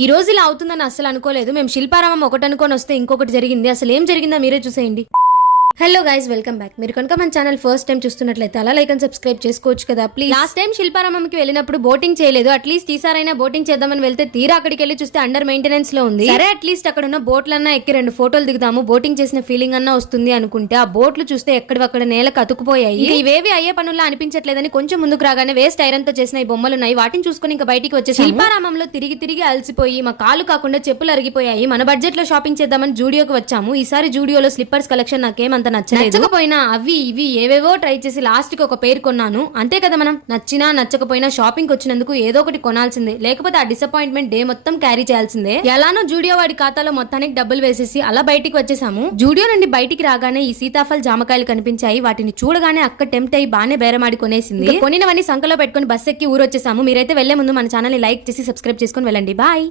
ఈ రోజు ఇలా అవుతుందని అస్సలు అనుకోలేదు. మేము శిల్పారామం ఒకటి అనుకొని వస్తే ఇంకొకటి జరిగింది. అసలు ఏం జరిగిందో మీరే చూసేయండి. Hello guys, welcome back. మీరు కనుక మన ఛానల్ ఫస్ట్ టైం చూస్తున్నట్లయితే అలా లైక్ అండ్ సబ్స్క్రైబ్ చేసుకోవచ్చు కదా ప్లీజ్. లాస్ట్ టైం శిల్పారామంకి వెళ్ళినప్పుడు బోటింగ్ చేయలేదు. అట్లీస్ట్ ఈసారైనా బోటింగ్ చేద్దామని వెళ్తే తీరా అక్కడికి వెళ్ళి చూస్తే అండర్ మెయింటెనెన్స్ లో ఉంది. సరే అట్లీస్ట్ అక్కడ ఉన్న బోట్లన్నా ఎక్కి 2 ఫోటోలు దిగుదాము, బోటింగ్ చేసిన ఫీలింగ్ అన్నా వస్తుంది అనుకుంటే ఆ బోట్లు చూస్తే ఎక్కడక్కడ నేలకు అతుకుపోయాయి. ఇవేవి అయ్యే పనుల్లో అనిపించట్లేదని కొంచెం ముందుకు రాగానే వేస్ట్ ఐరన్ తో చేసిన ఈ బొమ్మలు ఉన్నాయి. వాటిని చూసుకుని ఇంకా బయటికి వచ్చే శిల్పారామంలో తిరిగి అలసిపోయి మా కాలు కాకుండా చెప్పులు అరిగిపోయాయి. మన బడ్జెట్ లో షాపింగ్ చేద్దామని జూడియోకి వచ్చాము. ఈసారి జూడియోలో స్లిప్పర్స్ కలెక్షన్ నాకేమంత నచ్చకపోయినా అవి ఇవి ఏవేవో ట్రై చేసి లాస్ట్ కి ఒక పేరు కొన్నాను. అంతే కదా, మనం నచ్చినా నచ్చకపోయినా షాపింగ్ వచ్చినందుకు ఏదో ఒకటి కొనాల్సిందే, లేకపోతే ఆ డిసప్పాయింట్మెంట్ డే మొత్తం క్యారీ చేయాల్సిందే. ఎలానో జూడియో వాడి ఖాతాలో మొత్తానికి డబ్బులు వేసేసి అలా బయటికి వచ్చేసాము. జూడియో నుండి బయటికి రాగానే ఈ సీతాఫల్ జామకాయలు కనిపించాయి. వాటిని చూడగానే అక్క టెంప్ట్ అయ్యి బానే బేరమాడి కొనేసింది. కొనినవన్నీ సంకలో పెట్టుకుని బస్ ఎక్కి ఊరొచ్చేసాము. మీరైతే వెళ్లే ముందు మన ఛానల్ ని లైక్ చేసి సబ్స్క్రైబ్ చేసుకుని వెళ్ళండి. బాయ్.